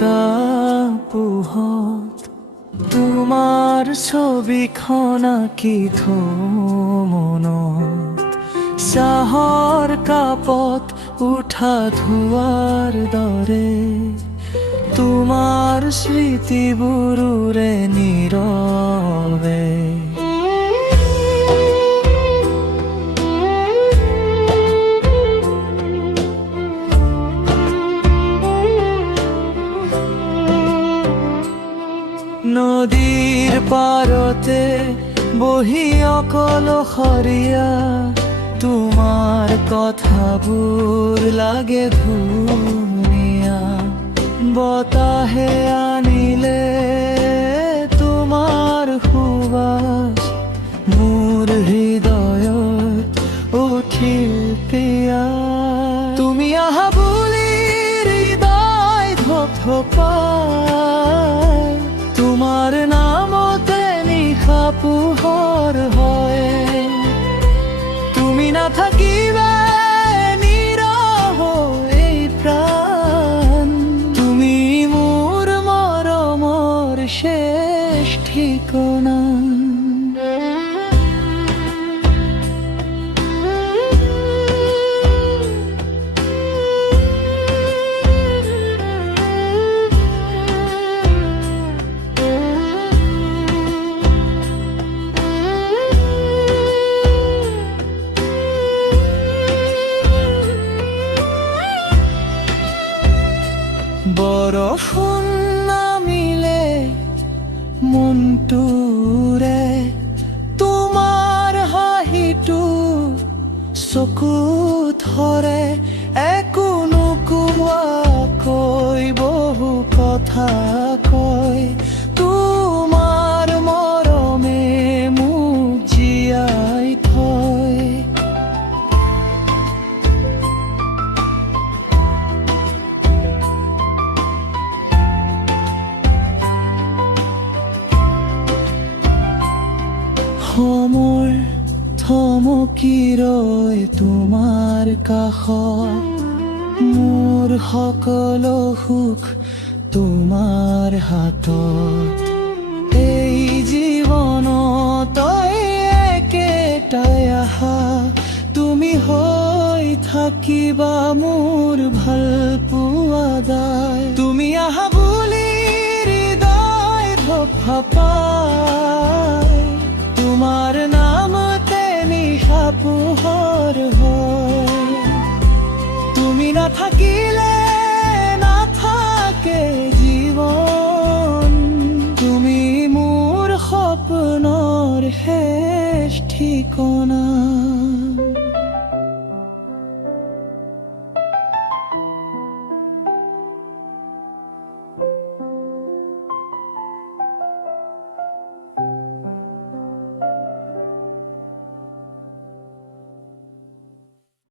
নিশা পোহত তোমাৰ ছবিখন আঁকি থওঁ মনত চাহৰ কাপত উঠা ধোৱাৰ দৰে তোমাৰ স্মৃতিবোৰে নীৰৱে নদীৰ পাৰতে বহি অকলশৰীয়া তোমাৰ কথাবোৰ লাগে ধুনীয়া বতাহে আনিলে তোমাৰ সুবাস মোৰ হৃদয়ত উঠিল পিয়া তুমি আহা বুলি হৃদয় ধপধপায় তোমাৰ নামতে নিশা পোহৰ হয় তুমি নাথাকিবা নীৰৱ এই প্ৰাণ তুমি মোৰ মৰমৰ শেষ ঠিকনা বৰষুণ নামিলে মনটোৰে তোমাৰ হাঁহিটো চকুত ধৰে একো নোকোৱাকৈ বহু কথা কয় তোমাৰ মৰমে মোক জীয়াই থয় সময় থমকি ৰয় তোমাৰ কাষত মোৰ সকলো সুখ তোমাৰ হাতত এই জীৱনত একেটাই আশা তুমি হৈ থাকিবা মোৰ ভাল পোৱা দায় তুমি আহা বুলি হৃদয় ধপধপায় তোমাৰ নামতে নিশা পোহৰ হয় তুমি নাথাকিলে নাথাকে জীৱন তুমি মোৰ সপোনৰ শেষ ঠিকনা